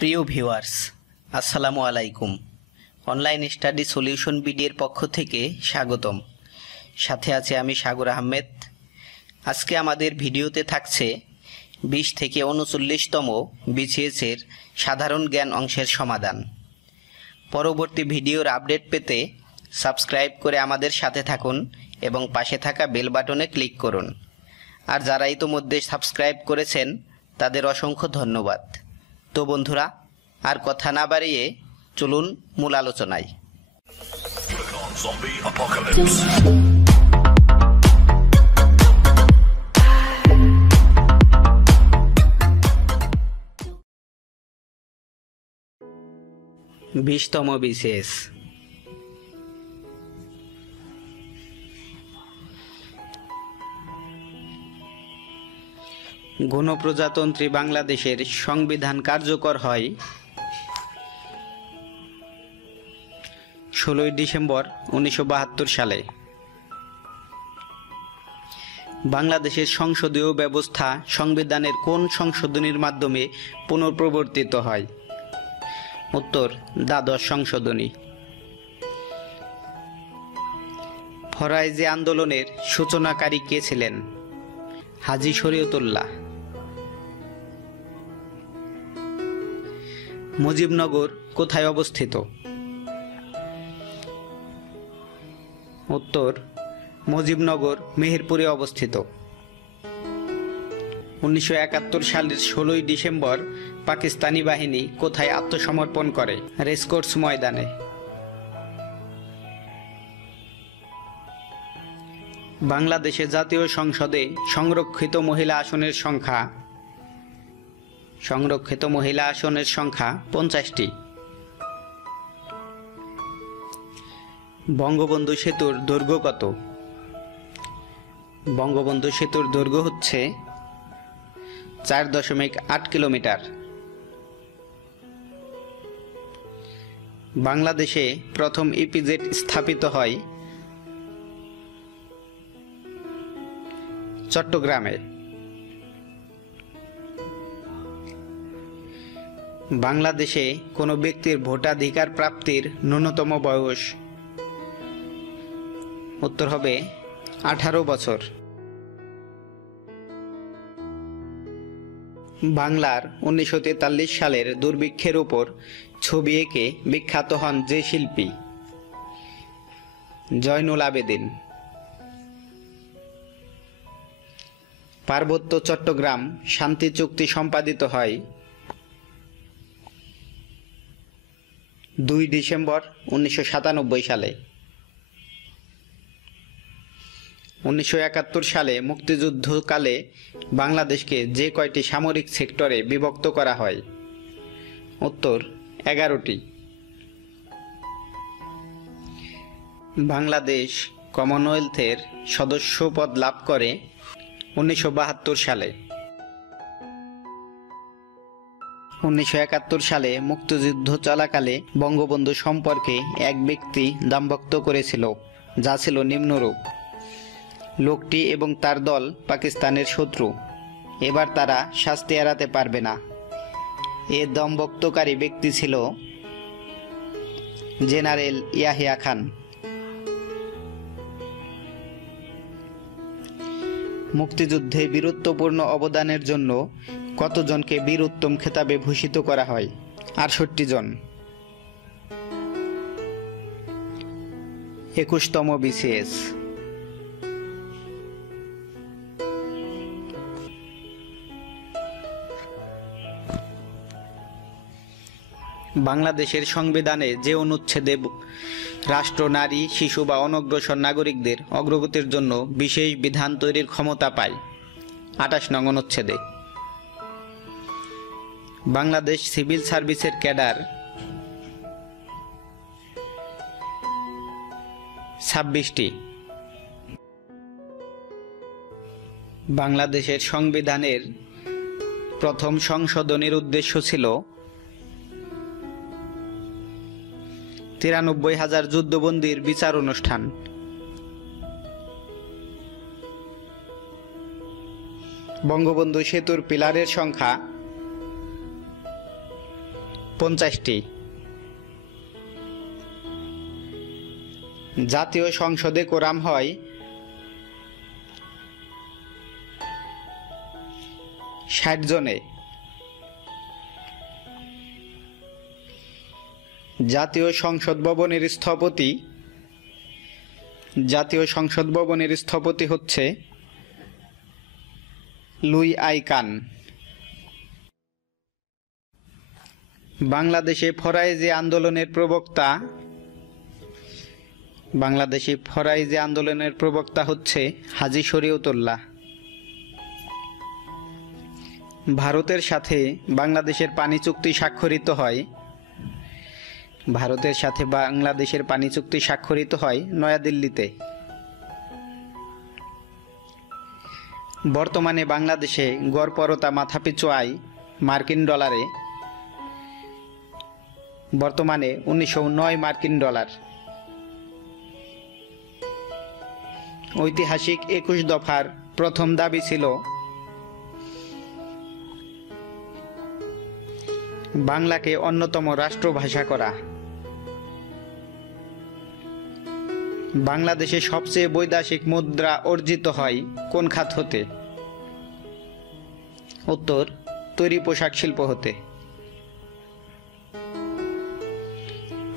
প্রিয় ভিউয়ার্স, আসসালামু আলাইকুম। অনলাইন স্টাডি সলিউশন বিডির পক্ষ থেকে স্বাগতম। সাথে আছে আমি সাগর আহমেদ। আজকে আমাদের ভিডিওতে থাকছে 20 থেকে 39তম বিসিএসের সাধারণ জ্ঞান অংশের সমাধান। পরবর্তী ভিডিওর আপডেট পেতে সাবস্ক্রাইব করে আমাদের সাথে থাকুন এবং পাশে থাকা বেল বাটনে ক্লিক করুন। আর যারা ইতোমধ্যে সাবস্ক্রাইব করেছেন তাদের অসংখ্য ধন্যবাদ। তো বন্ধুরা, আর কথা না বাড়িয়ে চলুন মূল আলোচনায়। বিশতম বিসিএস। গণপ্রজাতন্ত্রী বাংলাদেশের সংবিধান কার্যকর হয় 16 ডিসেম্বর 1972 সালে। বাংলাদেশের সংসদীয় ব্যবস্থা সংবিধানের কোন সংশোধনীর মাধ্যমে পুনঃপ্রবর্তিত হয়? উত্তর, দ্বাদশ সংশোধনী। ফরাইজি আন্দোলনের সূচনাকারী কে ছিলেন? হাজী শরীয়তুল্লাহ। মুজিবনগর কোথায় অবস্থিত? উত্তর, মুজিবনগর মেহেরপুরে অবস্থিত। 1971 সালের 16 ডিসেম্বর পাকিস্তানি বাহিনী কোথায় আত্মসমর্পণ করে? রেসকোর্স ময়দানে। বাংলাদেশের জাতীয় সংসদে সংরক্ষিত মহিলা আসনের সংখ্যা 50টি। বঙ্গবন্ধু সেতুর দৈর্ঘ্য কত? বঙ্গবন্ধু সেতুর দৈর্ঘ্য হচ্ছে 4.8 কিলোমিটার। বাংলাদেশে প্রথম ইপিজেড স্থাপিত হয় চট্টগ্রামে। বাংলাদেশে কোনো ব্যক্তির ভোটাধিকার প্রাপ্তির ন্যূনতম বয়স? উত্তর হবে 18 বছর। বাংলার 1943 সালের দুর্ভিক্ষের উপর ছবি এঁকে বিখ্যাত হন যে শিল্পী? জয়নুল আবেদিন। পার্বত্য চট্টগ্রাম শান্তি চুক্তি সম্পাদিত হয় 2 ডিসেম্বর 1997 সালে। 1971 সালে মুক্তিযুদ্ধকালে বাংলাদেশকে যে কয়টি সামরিক সেক্টরে বিভক্ত করা হয়? উত্তর, 11টি। বাংলাদেশ কমনওয়েলথের সদস্যপদ লাভ করে 1972 সালে। 1971 সালে মুক্তিযুদ্ধ চলাকালে বঙ্গবন্ধু সম্পর্কে এক ব্যক্তি দাম্ভিকতা করেছিল, যা ছিল নিম্নরূপ: লোকটি এবং তার দল পাকিস্তানের শত্রু, এবার তারা শাস্তি এড়াতে পারবে না। এ দাম্ভিকতাকারী ব্যক্তি ছিল জেনারেল ইয়াহিয়া খান। মুক্তিযুদ্ধে বীরত্বপূর্ণ অবদানের জন্য কতজনকে বীর উত্তম খেতাবে ভূষিত করা হয়? 68 জন। 21তম বিসিএস। বাংলাদেশের সংবিধানে যে অনুচ্ছেদে রাষ্ট্র নারী, শিশু বা অনগ্রসর নাগরিকদের অগ্রগতির জন্য বিশেষ বিধান তৈরির ক্ষমতা পায়? 28 নং অনুচ্ছেদে। বাংলাদেশ সিভিল সার্ভিসের ক্যাডার 26টি। বাংলাদেশের সংবিধানের প্রথম সংশোধনীর উদ্দেশ্য ছিল 93,000 যুদ্ধবন্দীর বিচার অনুষ্ঠান। বঙ্গবন্ধু সেতুর পিলারের সংখ্যা 50টি। জাতীয় সংসদে কোরাম হয় 60 জনে। জাতীয় সংসদ ভবনের স্থপতি হচ্ছে লুই আই কান। বাংলাদেশে ফরাইজি আন্দোলনের প্রবক্তা হচ্ছে হাজী শরীয়তুল্লাহ। ভারতের সাথে বাংলাদেশের পানি চুক্তি স্বাক্ষরিত হয় নয়াদিল্লিতে। বর্তমানে বাংলাদেশে গড়পড়তা মাথাপিছু আয় মার্কিন ডলারে 1909 মার্কিন ডলার। ঐতিহাসিক 21 দফার প্রথম দাবি ছিল বাংলাকে অন্যতম রাষ্ট্রভাষা করা। বাংলাদেশে সবচেয়ে বৈদেশিক মুদ্রা অর্জিত হয় কোন খাত হতে? উত্তর, তৈরি পোশাক শিল্প হতে।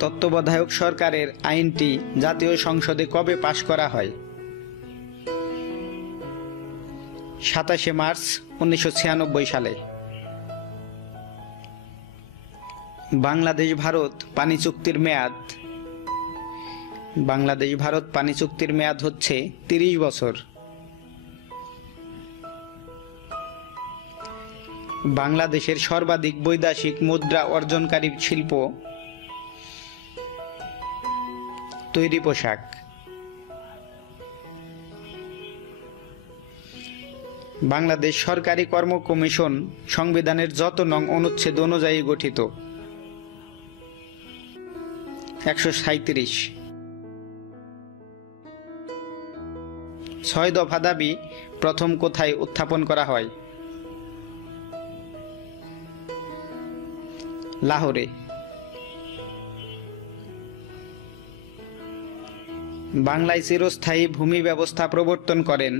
তত্ত্বাবধায়ক সরকারের আইনটি জাতীয় সংসদে কবে পাশ করা হয়? 27 মার্চ 1996 সালে। বাংলাদেশ ভারত পানি চুক্তির মেয়াদ হচ্ছে 30 বছর। বাংলাদেশের সর্বাধিক বৈদেশিক মুদ্রা অর্জনকারী শিল্প তৈরি পোশাক। বাংলাদেশ সরকারি কর্ম কমিশন সংবিধানের যত নং অনুচ্ছেদ অনুযায়ী গঠিত? 137। 6 দফা দাবি প্রথম কোথায় উত্থাপন করা হয়? লাহোরে। বাংলায় চিরস্থায়ী ভূমি ব্যবস্থা প্রবর্তন করেন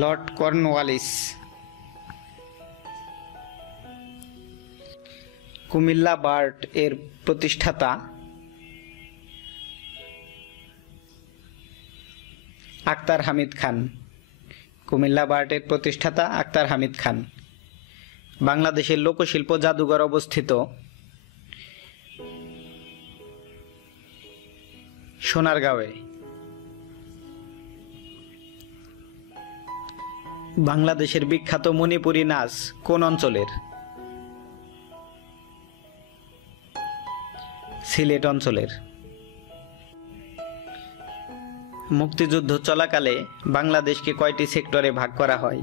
লর্ড কর্নওয়ালিস। কুমিল্লা বার্ট এর প্রতিষ্ঠাতা আক্তার হামিদ খান। বাংলাদেশের লোকশিল্প জাদুঘর অবস্থিত সোনারগাঁওয়ে। বাংলাদেশের বিখ্যাত মণিপুরী নাচ কোন অঞ্চলের? সিলেট অঞ্চলের। মুক্তিযুদ্ধ চলাকালে বাংলাদেশকে কয়টি সেক্টরে ভাগ করা হয়?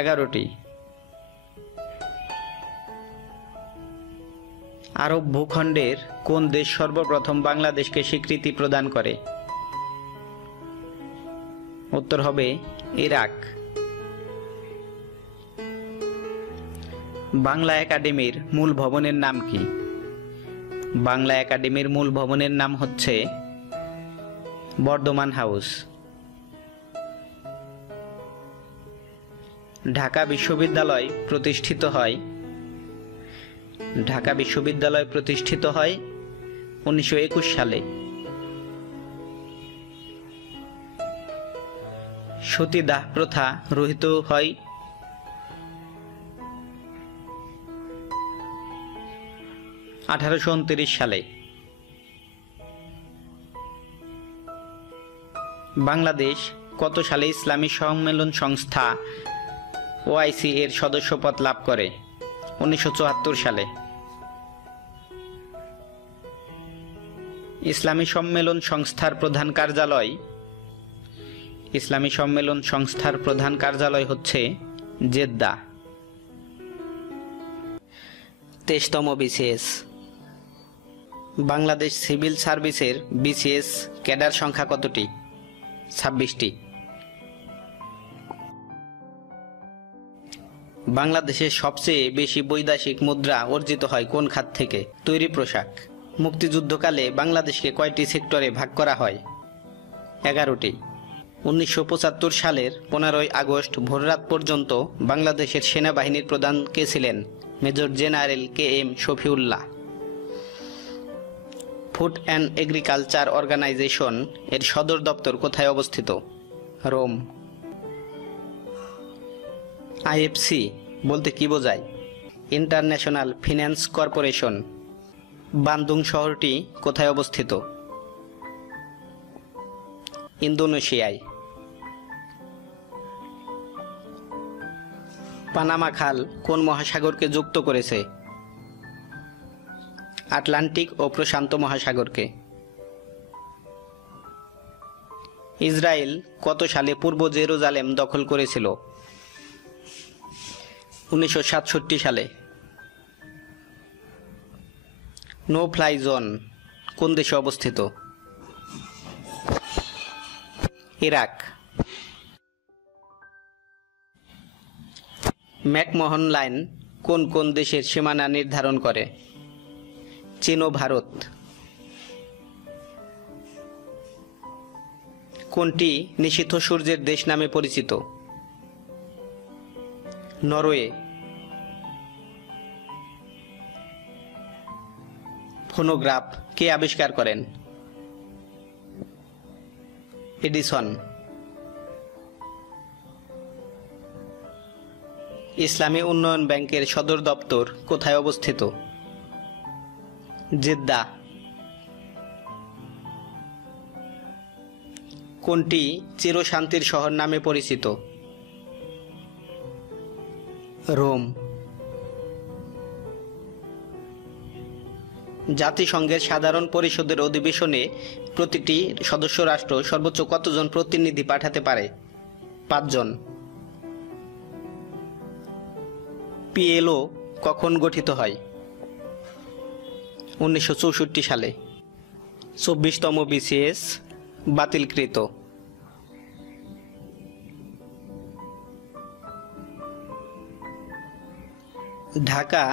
11টি। আরব ভূখণ্ডের কোন দেশ সর্বপ্রথম বাংলাদেশকে স্বীকৃতি প্রদান করে? উত্তর হবে ইরাক। বাংলা একাডেমির মূল ভবনের নাম কি? বাংলা একাডেমির মূল ভবনের নাম হচ্ছে বর্ধমান হাউস। ঢাকা বিশ্ববিদ্যালয় প্রতিষ্ঠিত হয় 1921 সালে। সতীদাহ প্রথা রহিত হয় 1829 সালে। বাংলাদেশ কত সালে ইসলামী সম্মেলন সংস্থা OIC এর সদস্যপদ লাভ করে? 1974 সালে। ইসলামী সম্মেলন সংস্থার প্রধান কার্যালয় হচ্ছে জেদ্দা। 23তম BCS। বাংলাদেশ সিভিল সার্ভিসের BCS ক্যাডার সংখ্যা কতটি? 26টি। বাংলাদেশের সবচেয়ে বেশি বৈদেশিক মুদ্রা অর্জিত হয় কোন খাত থেকে? তৈরি পোশাক। মুক্তিযুদ্ধকালে বাংলাদেশকে কয়টি সেক্টরে ভাগ করা হয়? 11টি। 1975 সালের 15ই আগস্ট ভোররাত পর্যন্ত বাংলাদেশের সেনাবাহিনীর প্রধান কে ছিলেন? Major general KM Shafiullah. Food and agriculture organisation এর সদর দপ্তর কোথায় অবস্থিত? রোম। IFC বলতে কি বোঝায়? International finance corporation. বান্দুং শহরটি কোথায় অবস্থিত? ইন্দোনেশিয়ায়। পানামা খাল কোন মহাসাগরকে যুক্ত করেছে? আটলান্টিক ও প্রশান্ত মহাসাগরকে। ইসরায়েল কত সালে পূর্ব জেরুজালেম দখল করেছিল? 1967 সালে। নো ফ্লাই জোন কোন দেশে অবস্থিত? ইরাক। ম্যাকমোহন লাইন কোন কোন দেশের সীমানা নির্ধারণ করে? চীন ও ভারত। কোনটি নিশীথ সূর্যের দেশ নামে পরিচিত? নরওয়ে। ফোনোগ্রাফ কে আবিষ্কার করেন? এডিসন। ইসলামী উন্নয়ন ব্যাংকের সদর দপ্তর কোথায় অবস্থিত? জেদ্দা। কোনটি চিরশান্তির শহর নামে পরিচিত? রোম। জাতিসংঘের সাধারণ পরিষদের অধিবেশনে প্রতিটি সদস্য রাষ্ট্র সর্বোচ্চ কতজন প্রতিনিধি পাঠাতে পারে? 5 জন। PLO কখন গঠিত হয়? 1964 সালে। 24তম BCS বাতিলকৃত। ঢাকা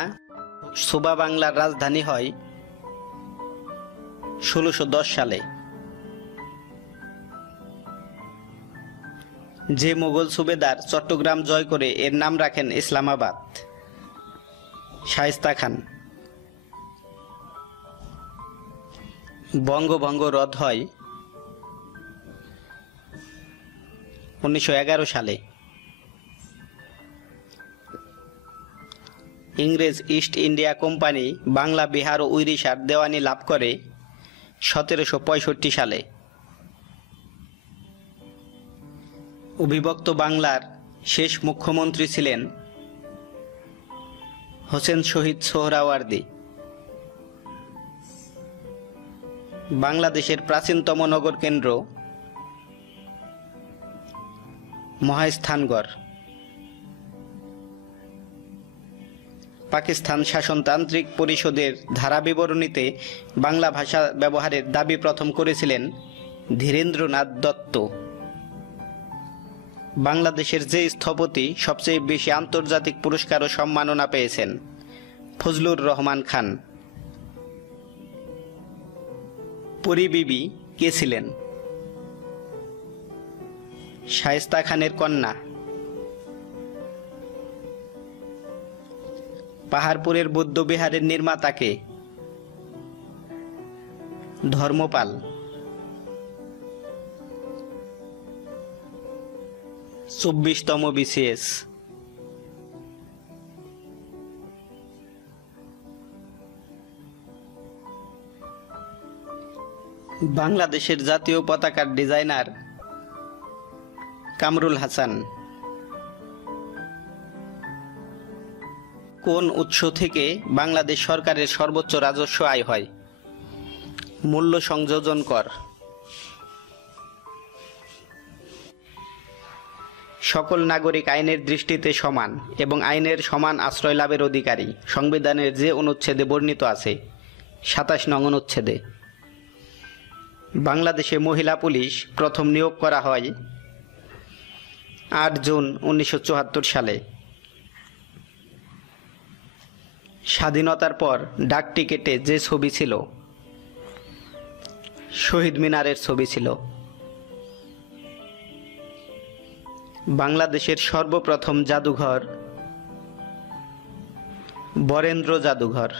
সুবা বাংলার রাজধানী হয় 1610 সালে। যে মোগল সুবেদার চট্টগ্রাম জয় করে এর নাম রাখেন ইসলামাবাদ? শায়েস্তা খান। বঙ্গভঙ্গ রদ হয় 1911 সালে। ইংরেজ East India company Bangla, Bihar ও উড়িষ্যার দেওয়ানি লাভ করে 1765 সালে। অবিভক্ত বাংলার শেষ মুখ্যমন্ত্রী ছিলেন হোসেন শহীদ সোহরাওয়ার্দী। বাংলাদেশের প্রাচীনতম নগর কেন্দ্র মহাস্থানগড়। পাকিস্তান শাসনতান্ত্রিক পরিষদের ধারা বিবরণীতে বাংলা ভাষা ব্যবহারের দাবি প্রথম করেছিলেন ধীরেন্দ্রনাথ দত্ত। বাংলাদেশের যে স্থপতি সবচেয়ে বেশি আন্তর্জাতিক পুরস্কার ও সম্মাননা পেয়েছেন? ফজলুর রহমান খান। পরী বিবি কে ছিলেন? শায়েস্তা খানের কন্যা। পাহাড়পুরের বৌদ্ধবিহারের নির্মাতা কে? ধর্মপাল। চব্বিশতম BCS। বাংলাদেশের জাতীয় পতাকার ডিজাইনার কামরুল হাসান। কোন উৎস থেকে বাংলাদেশ সরকারের সর্বোচ্চ রাজস্ব আয় হয়? মূল্য সংযোজন কর। সকল নাগরিক আইনের দৃষ্টিতে সমান এবং আইনের সমান আশ্রয় লাভের অধিকারী সংবিধানের যে অনুচ্ছেদে বর্ণিত আছে? 27 নং অনুচ্ছেদে। বাংলাদেশে মহিলা পুলিশ প্রথম নিয়োগ করা হয় 8 জুন 1974 সালে। স্বাধীনতার পর ডাক টিকেটে যে ছবি ছিল, শহীদ মিনারের ছবি ছিল। বাংলাদেশের সর্বপ্রথম জাদুঘর বরেন্দ্র জাদুঘর।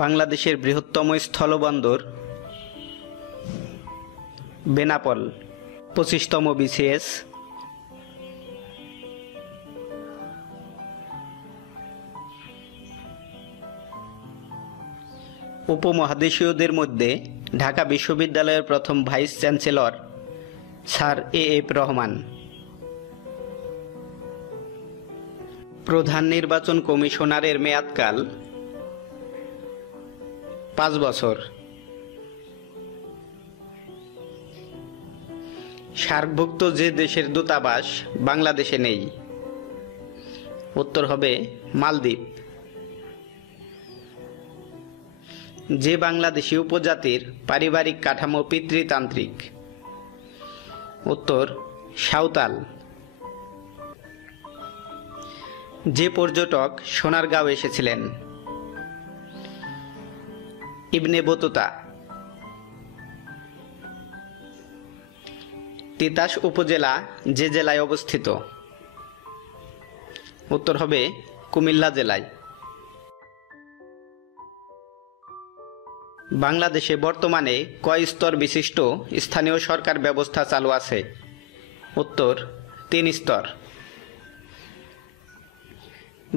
বাংলাদেশের বৃহত্তম স্থলবন্দর বেনাপোল 25তম BCS। উপমহাদেশীয়দের মধ্যে ঢাকা বিশ্ববিদ্যালয়ের প্রথম vice chancellor sir A.F. Rahman. প্রধান নির্বাচন কমিশনারের মেয়াদকাল 5 বছর। সার্কভুক্ত যে দেশের দূতাবাস বাংলাদেশে নেই? উত্তর হবে মালদ্বীপ। যে বাংলাদেশী উপজাতির পারিবারিক কাঠামো পিতৃতান্ত্রিক? উত্তর সাঁওতাল। যে পর্যটক সোনারগাঁও এসেছিলেন? Ibn Battuta. তিতাস উপজেলা যে জেলায় অবস্থিত? উত্তর হবে কুমিল্লা জেলায়। বাংলাদেশে বর্তমানে কয় স্তর বিশিষ্ট স্থানীয় সরকার ব্যবস্থা চালু আছে? উত্তর 3 স্তর।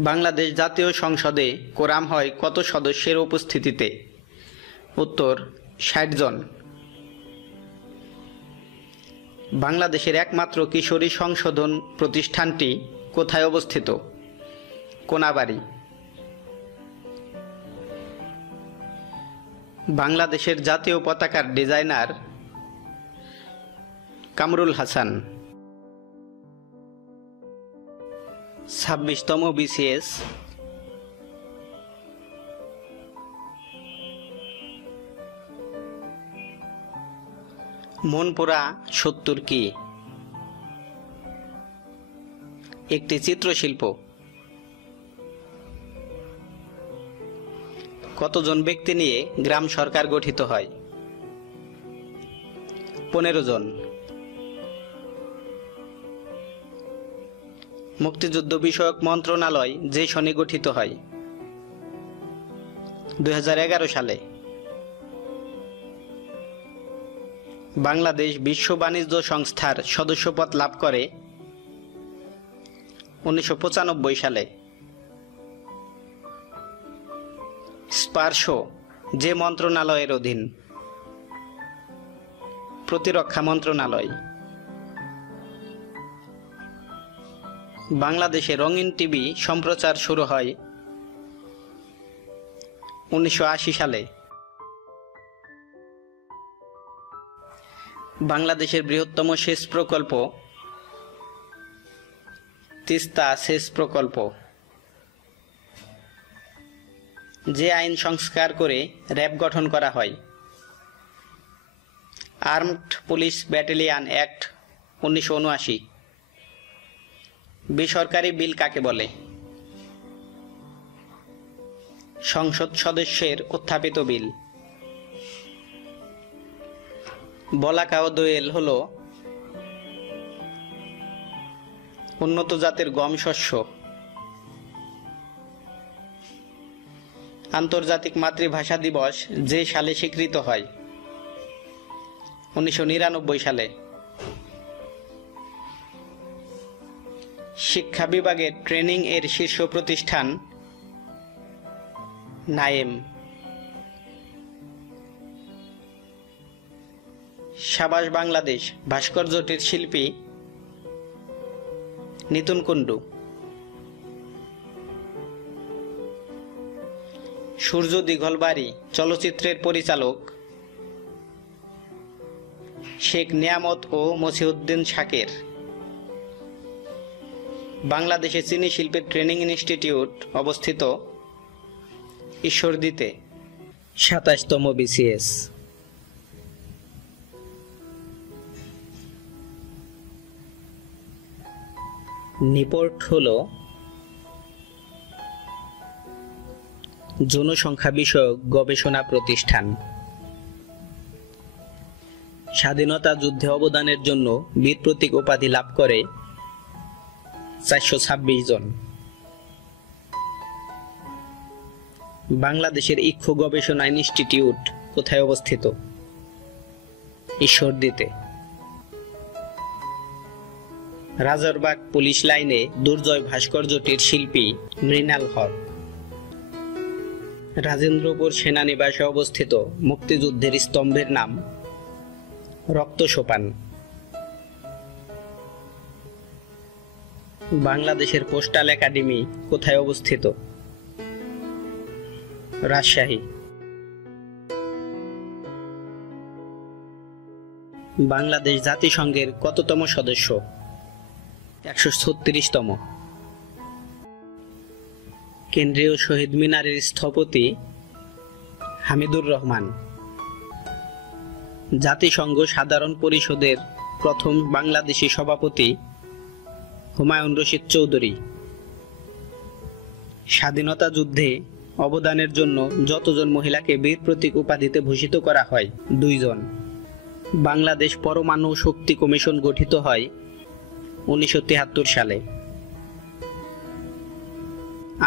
বাংলাদেশ জাতীয় সংসদে কোরাম হয় কত সদস্যের উপস্থিতিতে? উত্তর 60 জন। বাংলাদেশের একমাত্র কিশোরী সংশোধন প্রতিষ্ঠানটি কোথায় অবস্থিত? কোনাবাড়ী। বাংলাদেশের জাতীয় পতাকার ডিজাইনার কামরুল হাসান। 26তম BCS। মনপুরা 70 কি? একটি চিত্রশিল্প। কতজন ব্যক্তি নিয়ে গ্রাম সরকার গঠিত হয়? 15 জন। মুক্তিযুদ্ধ বিষয়ক মন্ত্রণালয় যে সনে গঠিত হয়? 2011 সালে। বাংলাদেশ বিশ্ব বাণিজ্য সংস্থার সদস্যপদ লাভ করে 1995 সালে। স্পার্শ যে মন্ত্রণালয়ের অধীন? প্রতিরক্ষা মন্ত্রণালয়। বাংলাদেশে রঙিন টিভি সম্প্রচার শুরু হয় 1980 সালে। বাংলাদেশের বৃহত্তম সেচ প্রকল্প তিস্তা সেচ প্রকল্প। যে আইন সংস্কার করে র্যাব গঠন করা হয়? Armed police battalion act 1979। বেসরকারি বিল কাকে বলে? সংসদ সদস্যের উত্থাপিত বিল। বলাকা ও দোয়েল হল উন্নত জাতের গম শস্য। আন্তর্জাতিক মাতৃভাষা দিবস যে সালে স্বীকৃত হয়? 1999 সালে। শিক্ষা বিভাগের ট্রেনিং এর শীর্ষ প্রতিষ্ঠান? নায়েম। সাবাস বাংলাদেশ ভাস্কর্যটির শিল্পী? নিতুন কুণ্ডু। সূর্য দিঘলবাড়ি চলচ্চিত্রের পরিচালক? শেখ নিয়ামত ও মসিউদ্দিন শাকের। বাংলাদেশে চিনি শিল্পের ট্রেনিং ইনস্টিটিউট অবস্থিত? ঈশ্বরদীতে। 27তম BCS। নিপোর্ট হলো জনসংখ্যা বিষয়ক গবেষণা প্রতিষ্ঠান। স্বাধীনতা যুদ্ধে অবদানের জন্য বীর প্রতীক উপাধি লাভ করে 426 জন। বাংলাদেশের ইক্ষু গবেষণা ইনস্টিটিউট কোথায় অবস্থিত? ঈশ্বরদীতে। রাজারবাগ পুলিশ লাইনে দুর্জয় ভাস্কর্যটির শিল্পী মৃণাল হক। রাজেন্দ্রপুর সেনানিবাসে অবস্থিত মুক্তিযুদ্ধের স্তম্ভের নাম রক্ত সোপান। বাংলাদেশের পোস্টাল একাডেমি কোথায় অবস্থিত? রাজশাহী। বাংলাদেশ জাতিসংঘের কততম সদস্য? 136তম। কেন্দ্রীয় শহীদ মিনারের স্থপতি হামিদুর রহমান। জাতিসংঘ সাধারণ পরিষদের প্রথম বাংলাদেশী সভাপতি হুমায়ুন রশিদ চৌধুরী। স্বাধীনতা যুদ্ধে অবদানের জন্য যতজন মহিলাকে বীর প্রতীক উপাধিতে ভূষিত করা হয়? 2 জন। বাংলাদেশ পরমাণু শক্তি কমিশন গঠিত হয় 1973 সালে।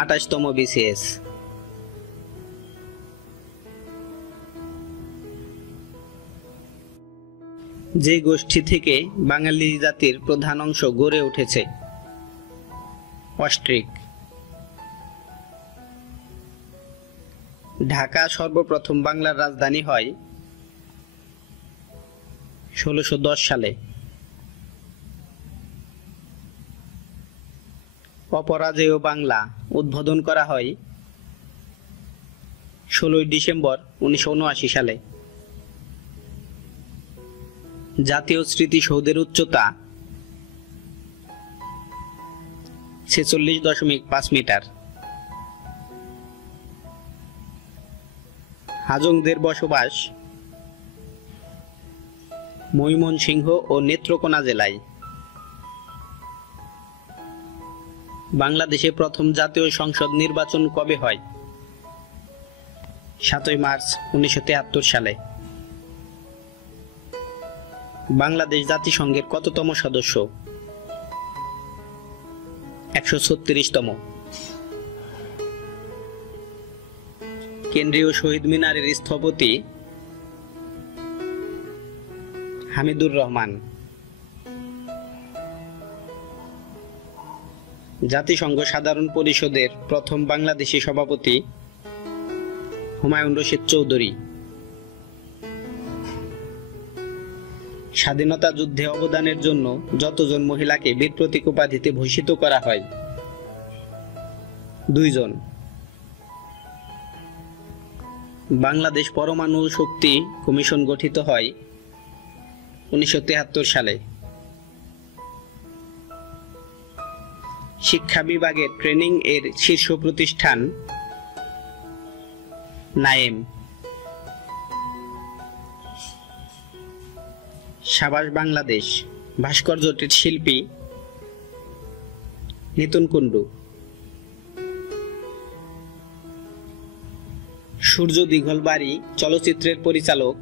28তম বিসিএস। যে গোষ্ঠী থেকে বাঙালি জাতির প্রধান অংশ গড়ে উঠেছে? অস্ট্রিক। ঢাকা সর্বপ্রথম বাংলার রাজধানী হয় 1610 সালে। অপরাজেয় বাংলা উদ্বোধন করা হয় 16 ডিসেম্বর 1979 সালে। জাতীয় স্মৃতিসৌধের উচ্চতা 46.5 মিটার। হাজংদের বসবাস ময়মনসিংহ ও নেত্রকোনা জেলায়। বাংলাদেশে প্রথম জাতীয় সংসদ নির্বাচন কবে হয়? 7 মার্চ 1973 সালে। বাংলাদেশ জাতিসংঘের কততম সদস্য? 136তম। কেন্দ্রীয় শহীদ মিনারের স্থপতি হামিদুর রহমান। জাতিসংঘ সাধারণ পরিষদের প্রথম বাংলাদেশী সভাপতি হুমায়ুন রশিদ চৌধুরী। স্বাধীনতা যুদ্ধে অবদানের জন্য যতজন মহিলাকে বীর প্রতীক উপাধিতে ভূষিত করা হয়? 2 জন। বাংলাদেশ পরমাণু শক্তি কমিশন গঠিত হয় 1973 সালে। শিক্ষা বিভাগে ট্রেনিং এর শীর্ষ প্রতিষ্ঠান নায়েম। সাবাস বাংলাদেশ ভাস্কর্যটির শিল্পী নিতুন কুণ্ডু। সূর্য দিঘলবাড়ি চলচ্চিত্রের পরিচালক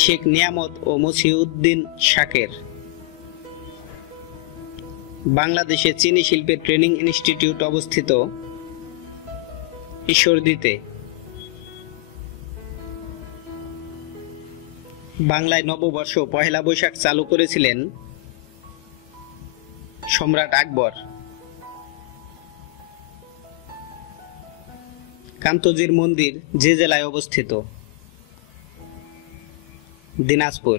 শেখ নিয়ামত ও মসিউদ্দিন শাকের। বাংলাদেশে চিনি শিল্পের ট্রেনিং ইনস্টিটিউট অবস্থিত ঈশ্বরদীতে। বাংলায় নববর্ষ পহেলা বৈশাখ চালু করেছিলেন সম্রাট আকবর। কান্তজির মন্দির যে জেলায় অবস্থিত? দিনাজপুর।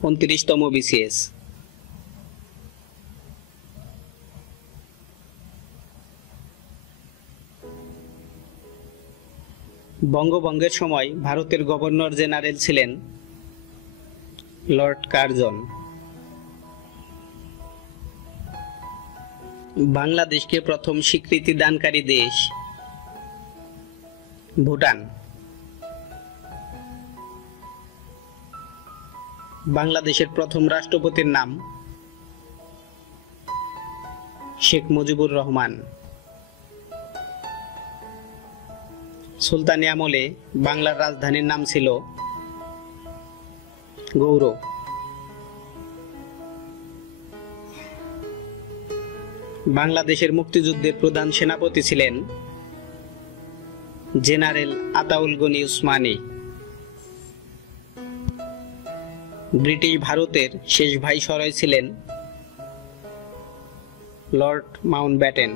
29তম বিসিএস। বঙ্গভঙ্গের সময় ভারতের গভর্নর জেনারেল ছিলেন লর্ড কার্জন। বাংলাদেশকে প্রথম স্বীকৃতি দানকারী দেশ ভুটান। বাংলাদেশের প্রথম রাষ্ট্রপতির নাম শেখ মুজিবুর রহমান। সুলতানি আমলে বাংলার রাজধানীর নাম ছিল গৌড়। বাংলাদেশের মুক্তিযুদ্ধের প্রধান সেনাপতি ছিলেন জেনারেল আতাউল গনি উসমানী। ব্রিটিশ ভারতের শেষ ভাইসরয় ছিলেন লর্ড মাউন্টব্যাটেন।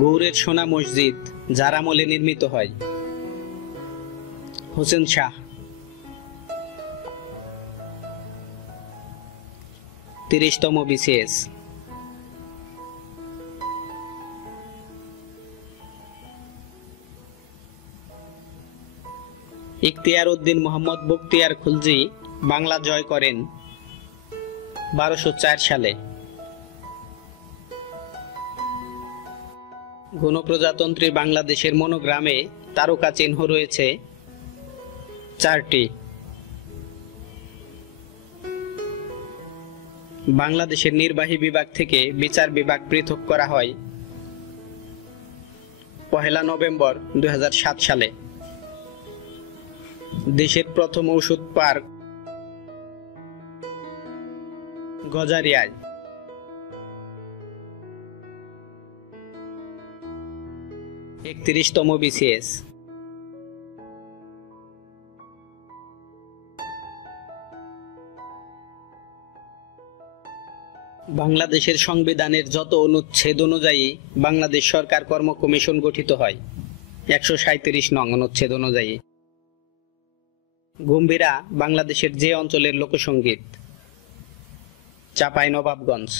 গৌড়ের সোনা মসজিদ যার আমলে নির্মিত হয়? হোসেন শাহ। 30তম BCS। ইখতিয়ার উদ্দিন মোহাম্মদ বখতিয়ার খুলজি বাংলা জয় করেন 1204 সালে। গণপ্রজাতন্ত্রী বাংলাদেশের মনোগ্রামে তারকা চিহ্ন রয়েছে 4টি। বাংলাদেশের নির্বাহী বিভাগ থেকে বিচার বিভাগ পৃথক করা হয় 1 নভেম্বর 2007 সালে। দেশের প্রথম ঔষধ পার্ক গজারিয়ায়। একত্রিশতম BCS। বাংলাদেশের সংবিধানের যত অনুচ্ছেদ অনুযায়ী বাংলাদেশ সরকার কর্ম কমিশন গঠিত হয়? 137 নং অনুচ্ছেদ অনুযায়ী। গম্ভীরা বাংলাদেশের যে অঞ্চলের লোকসঙ্গীত? চাঁপাইনবাবগঞ্জ।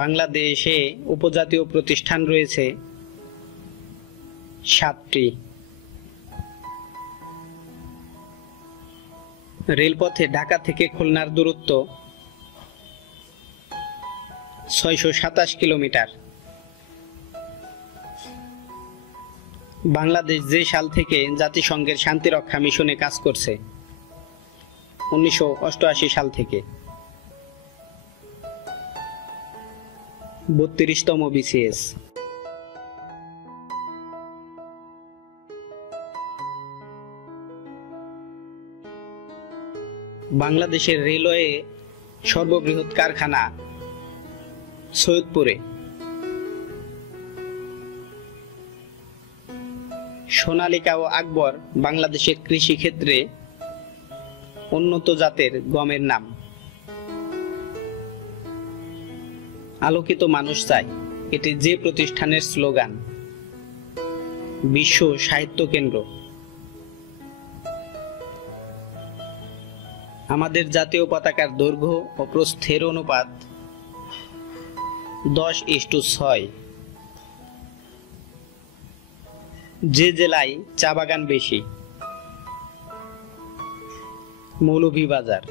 বাংলাদেশে উপজাতীয় প্রতিষ্ঠান রয়েছে 7টি। রেলপথে ঢাকা থেকে খুলনার দূরত্ব 627 কিলোমিটার। বাংলাদেশ যে সাল থেকে জাতিসংঘের শান্তিরক্ষা মিশনে কাজ করছে? 1988 সাল থেকে। 32তম BCS। বাংলাদেশের রেলওয়ে সর্ববৃহৎ কারখানা সৈয়দপুরে। সোনালিকা ও আকবর বাংলাদেশের কৃষি ক্ষেত্রে উন্নত জাতের গমের নাম। আলোকিত মানুষ চাই, এটি যে প্রতিষ্ঠানের স্লোগান? বিশ্ব সাহিত্য কেন্দ্র। আমাদের জাতীয় পতাকার দৈর্ঘ্য ও প্রস্থের অনুপাত 10:6। যে জেলায় চা বাগান বেশি? মৌলভীবাজার।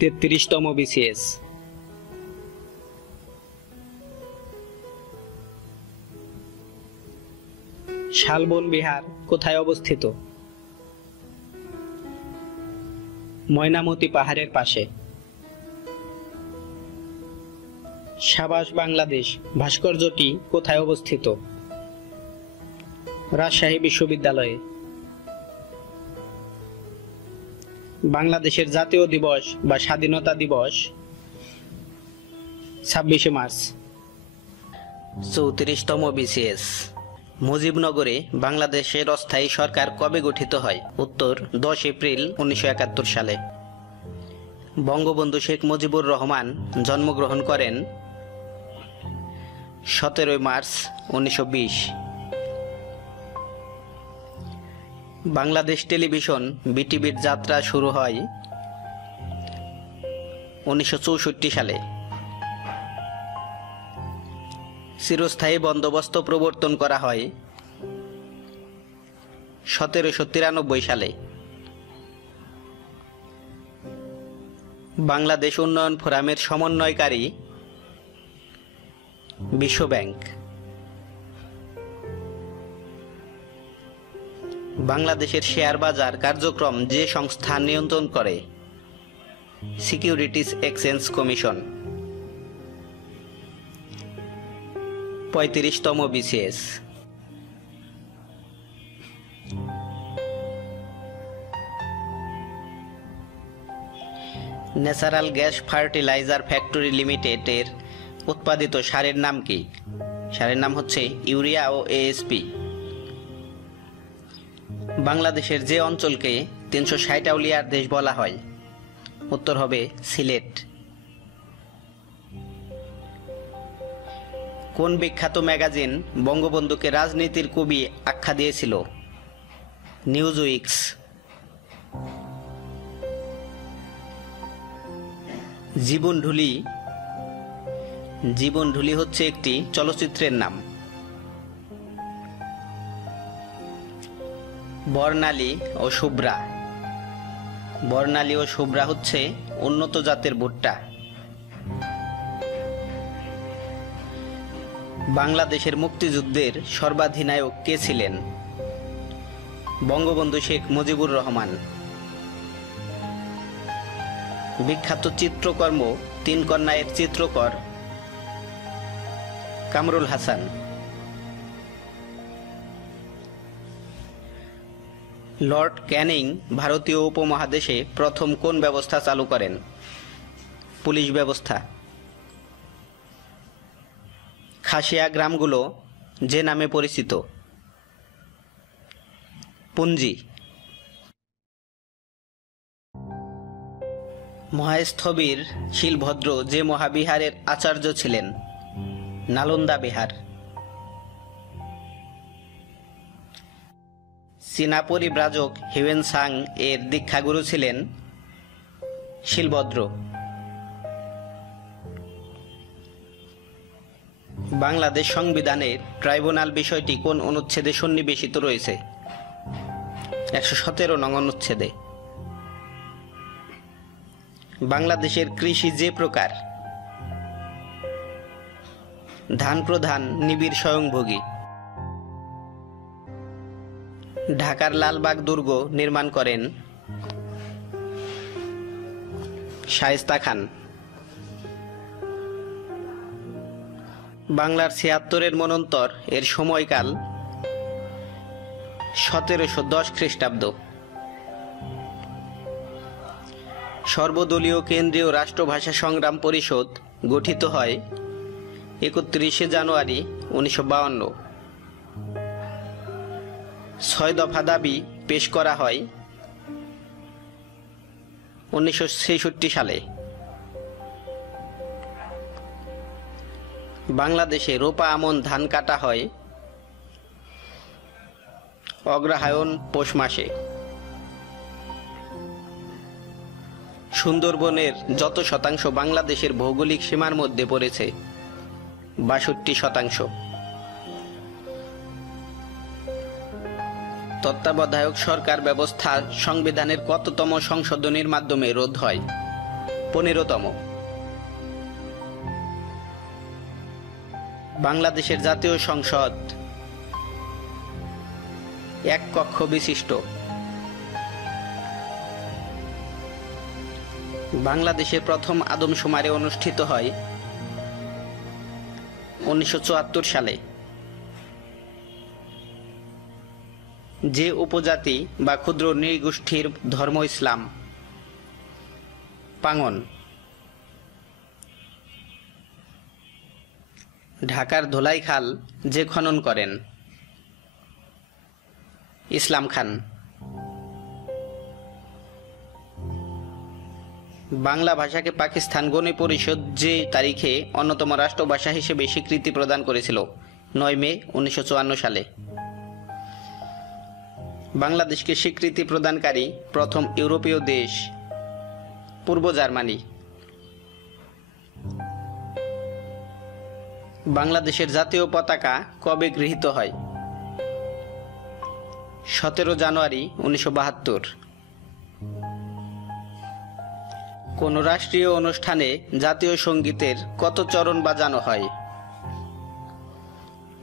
33তম BCS। শালবন বিহার কোথায় অবস্থিত? ময়নামতি পাহাড়ের পাশে। সাবাস বাংলাদেশ ভাস্কর্যটি কোথায় অবস্থিত? রাজশাহী বিশ্ববিদ্যালয়ে। বাংলাদেশের জাতীয় দিবস বা স্বাধীনতা দিবস 26শে মার্চ। 34তম BCS। মুজিবনগরে বাংলাদেশের অস্থায়ী সরকার কবে গঠিত হয়? উত্তর 10 এপ্রিল 1971 সালে। বঙ্গবন্ধু শেখ মুজিবুর রহমান জন্মগ্রহণ করেন 17 মার্চ 1920। বাংলাদেশ টেলিভিশন বিটিভির যাত্রা শুরু হয় 1964 সালে। চিরস্থায়ী বন্দোবস্ত প্রবর্তন করা হয় 1793 সালে। বাংলাদেশ উন্নয়ন ফোরামের সমন্বয়কারী বিশ্ব ব্যাংক। বাংলাদেশের শেয়ার বাজার কার্যক্রম যে সংস্থা নিয়ন্ত্রণ করে? Securities exchange commission. 35তম BCS. Natural gas fertiliser factory লিমিটেডের উৎপাদিত সারের নাম কি? সারের নাম হচ্ছে ইউরিয়া ও এএসপি। বাংলাদেশের যে অঞ্চলকে 360 আউলিয়ার দেশ বলা হয়? উত্তর হবে সিলেট। কোন বিখ্যাত ম্যাগাজিন বঙ্গবন্ধুকে রাজনীতির কবি আখ্যা দিয়েছিল? নিউজউইকস। জীবনঢুলি। জীবনঢুলি হচ্ছে একটি চলচ্চিত্রের নাম। বর্ণালী ও শুভ্রা। বর্ণালী ও শুভ্রা হচ্ছে উন্নত জাতের ভুট্টা। বাংলাদেশের মুক্তিযুদ্ধের সর্বাধিনায়ক কে ছিলেন? বঙ্গবন্ধু শেখ মুজিবুর রহমান। বিখ্যাত চিত্রকর্ম তিন কন্যা-এর চিত্রকর? কামরুল হাসান। লর্ড ক্যানিং ভারতীয় উপমহাদেশে প্রথম কোন ব্যবস্থা চালু করেন? পুলিশ ব্যবস্থা। খাসিয়া গ্রামগুলো যে নামে পরিচিত? পুঞ্জি। মহাস্থবির শিলভদ্র যে মহাবিহারের আচার্য ছিলেন? নালন্দা বিহার। চীনা পরিব্রাজক হিউয়েন সাং এর দীক্ষাগুরু ছিলেন শিলভদ্র। বাংলাদেশ সংবিধানের ট্রাইব্যুনাল বিষয়টি কোন অনুচ্ছেদে সন্নিবেশিত রয়েছে? 117 নং অনুচ্ছেদে। বাংলাদেশের কৃষি যে প্রকার? ধান প্রধান, নিবিড় স্বয়ংভোগী। ঢাকার লালবাগ দুর্গ নির্মাণ করেন শায়েস্তা খান। বাংলার 76-এর মন্বন্তর এর সময়কাল 1710 খ্রিস্টাব্দ। সর্বদলীয় কেন্দ্রীয় রাষ্ট্রভাষা সংগ্রাম পরিষদ গঠিত হয় 31 জানুয়ারি 1952। 6 দফা দাবি পেশ করা হয় 1966 সালে। বাংলাদেশে রোপা আমন ধান কাটা হয় অগ্রহায়ণ পৌষ মাসে। সুন্দরবনের যত শতাংশ বাংলাদেশের ভৌগোলিক সীমার মধ্যে পড়েছে? 62%। তত্ত্বাবধায়ক সরকার ব্যবস্থা সংবিধানের কততম সংশোধনীর মাধ্যমে রোধ হয়? 15তম। বাংলাদেশের জাতীয় সংসদ এক কক্ষ বিশিষ্ট। বাংলাদেশের প্রথম আদমশুমারি অনুষ্ঠিত হয় 1974 সালে। যে উপজাতি বা ক্ষুদ্র নৃগোষ্ঠীর ধর্ম ইসলাম? পাঙ্গন। ঢাকার ধোলাই খাল যে খনন করেন? ইসলাম খান। বাংলা ভাষাকে পাকিস্তান গণ পরিষদ যে তারিখে অন্যতম রাষ্ট্রভাষা হিসেবে স্বীকৃতি প্রদান করেছিল? 9 মে 1954 সালে। বাংলাদেশকে স্বীকৃতি প্রদানকারী প্রথম ইউরোপীয় দেশ? পূর্ব জার্মানি। বাংলাদেশের জাতীয় পতাকা কবে গৃহীত হয়? 17 জানুয়ারি 1972। কোন রাষ্ট্রীয় অনুষ্ঠানে জাতীয় সঙ্গীতের কত চরণ বাজানো হয়?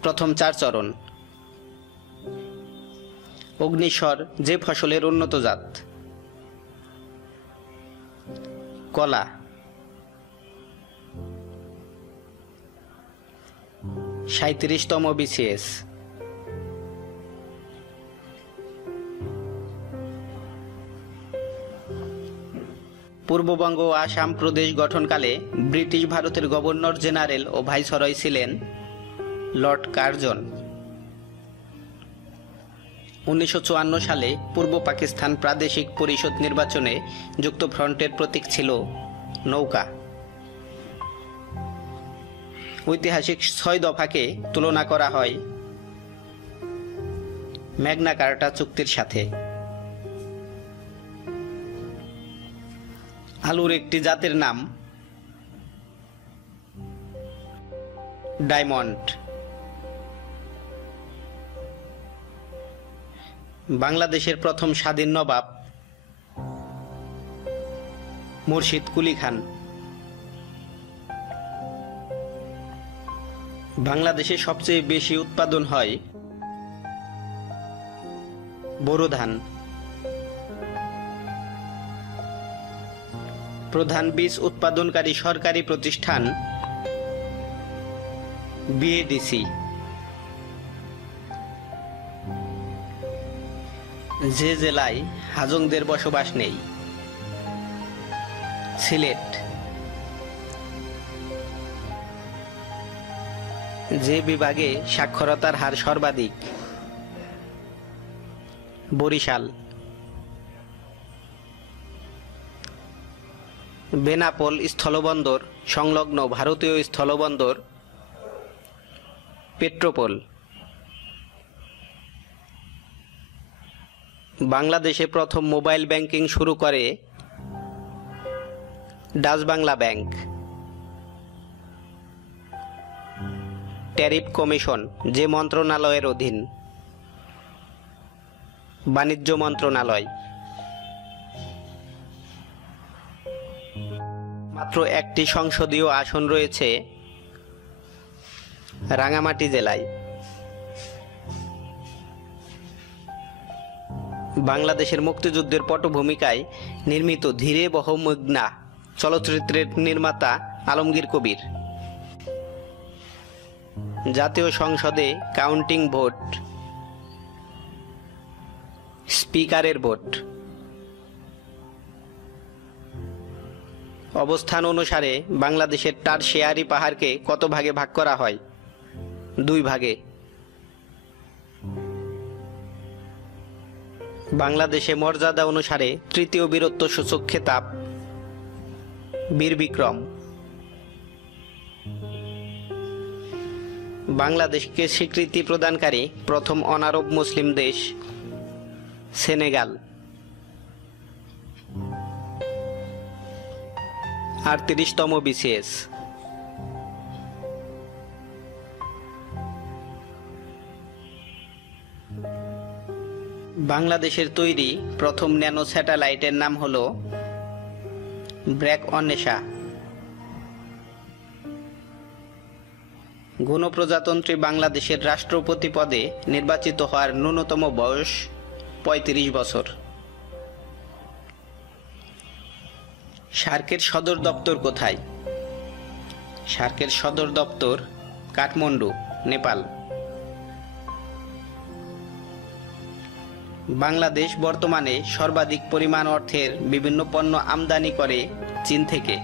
প্রথম 4 চরণ। অগ্নিস্বর যে ফসলের উন্নত জাত? কলা। সাঁইত্রিশতম BCS। পূর্ববঙ্গ ও আসাম প্রদেশ গঠনকালে ব্রিটিশ ভারতের গভর্নর জেনারেল ও ভাইসরয় ছিলেন লর্ড কার্জন। 1954 সালে পূর্ব পাকিস্তান প্রাদেশিক পরিষদ নির্বাচনে যুক্তফ্রন্টের প্রতীক ছিল নৌকা। ঐতিহাসিক 6 দফাকে তুলনা করা হয় ম্যাগনা কার্টা চুক্তির সাথে। আলুর একটি জাতের নাম ডায়মন্ড। বাংলাদেশের প্রথম স্বাধীন নবাব মুর্শিদ কুলি খান। বাংলাদেশে সবচেয়ে বেশি উৎপাদন হয় বোরো ধান। প্রধান বীজ উৎপাদনকারী সরকারি প্রতিষ্ঠান BADC। যে জেলায় হাজংদের বসবাস নেই? সিলেট। যে বিভাগে সাক্ষরতার হার সর্বাধিক? বরিশাল। বেনাপোল স্থলবন্দর সংলগ্ন ভারতীয় স্থলবন্দর পেট্রোপোল। বাংলাদেশে প্রথম মোবাইল ব্যাংকিং শুরু করে Dutch Bangla bank. Tariff commission যে মন্ত্রণালয়ের অধীন? বাণিজ্য মন্ত্রণালয়। মাত্র একটি সংসদীয় আসন রয়েছে রাঙ্গামাটি জেলায়। বাংলাদেশের মুক্তিযুদ্ধের পটভূমিকায় নির্মিত ধীরে বহ মেঘনা চলচ্চিত্রের নির্মাতা আলমগীর কবির। জাতীয় সংসদে কাউন্টিং ভোট, স্পিকারের ভোট। অবস্থান অনুসারে বাংলাদেশের টারশিয়ারি পাহাড়কে কত ভাগে ভাগ করা হয়? 2 ভাগে। বাংলাদেশে মর্যাদা অনুসারে তৃতীয় বীরত্ব সূচক খেতাব বীর বিক্রম। বাংলাদেশকে স্বীকৃতি প্রদানকারী প্রথম অনারব মুসলিম দেশ সেনেগাল। 38তম BCS। বাংলাদেশের তৈরি প্রথম ন্যানো স্যাটেলাইটের নাম হলো ব্র্যাক অন্বেষা। গণপ্রজাতন্ত্রী বাংলাদেশের রাষ্ট্রপতি পদে নির্বাচিত হওয়ার ন্যূনতম বয়স 35 বছর। সার্কের সদর দপ্তর কোথায়? সার্কের সদর দপ্তর কাঠমান্ডু, নেপাল। বাংলাদেশ বর্তমানে সর্বাধিক পরিমাণ অর্থের বিভিন্ন পণ্য আমদানি করে চীন থেকে।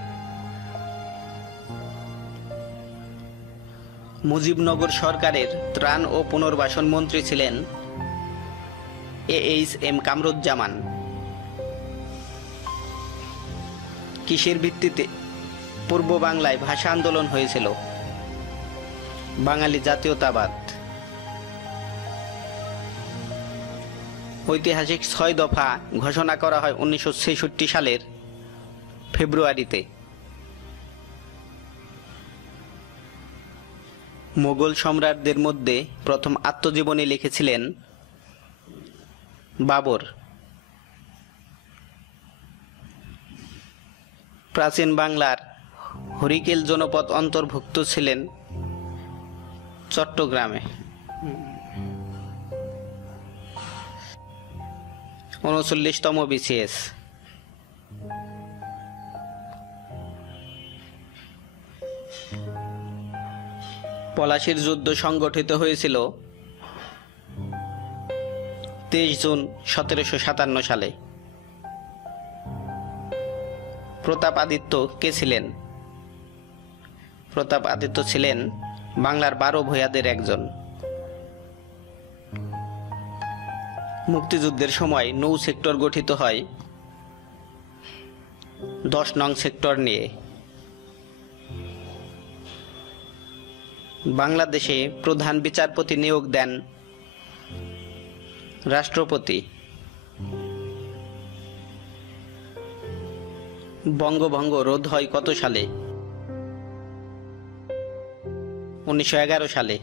মুজিবনগর সরকারের ত্রাণ ও পুনর্বাসন মন্ত্রী ছিলেন AHM কামরুজ্জামান। কিসের ভিত্তিতে পূর্ব বাংলায় ভাষা আন্দোলন হয়েছিল? বাঙালি জাতীয়তাবাদ। ঐতিহাসিক 6 দফা ঘোষণা করা হয় 1966 সালের ফেব্রুয়ারিতে। মোগল সম্রাটদের মধ্যে প্রথম আত্মজীবনী লিখেছিলেন বাবর। প্রাচীন বাংলার হরিকেল জনপদ অন্তর্ভুক্ত ছিলেন চট্টগ্রামে। 39তম BCS। পলাশীর যুদ্ধ সংগঠিত হয়েছিল 23 জুন 1757 সালে। প্রতাপাদিত্য কে ছিলেন? প্রতাপাদিত্য ছিলেন বাংলার 12 ভূঁইয়াদের একজন। মুক্তিযুদ্ধের সময় নৌ সেক্টর গঠিত হয় 10 নং সেক্টর নিয়ে। বাংলাদেশে প্রধান বিচারপতি নিয়োগ দেন রাষ্ট্রপতি। বঙ্গভঙ্গ রোধ হয় কত সালে? 1911 সালে।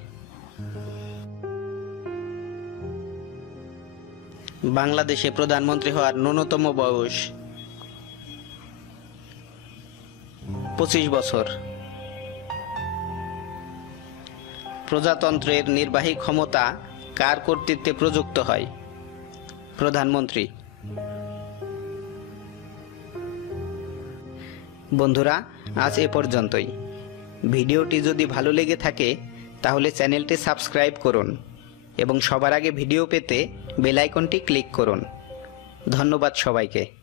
বাংলাদেশে প্রধানমন্ত্রী হওয়ার ন্যূনতম বয়স 25 বছর। প্রজাতন্ত্রের নির্বাহী ক্ষমতা কার কর্তৃত্বে প্রযুক্ত হয়? প্রধানমন্ত্রী। বন্ধুরা, আজ এ পর্যন্তই। ভিডিওটি যদি ভালো লেগে থাকে তাহলে চ্যানেলটি সাবস্ক্রাইব করুন এবং সবার আগে ভিডিও পেতে বেল আইকনটি ক্লিক করুন। ধন্যবাদ সবাইকে।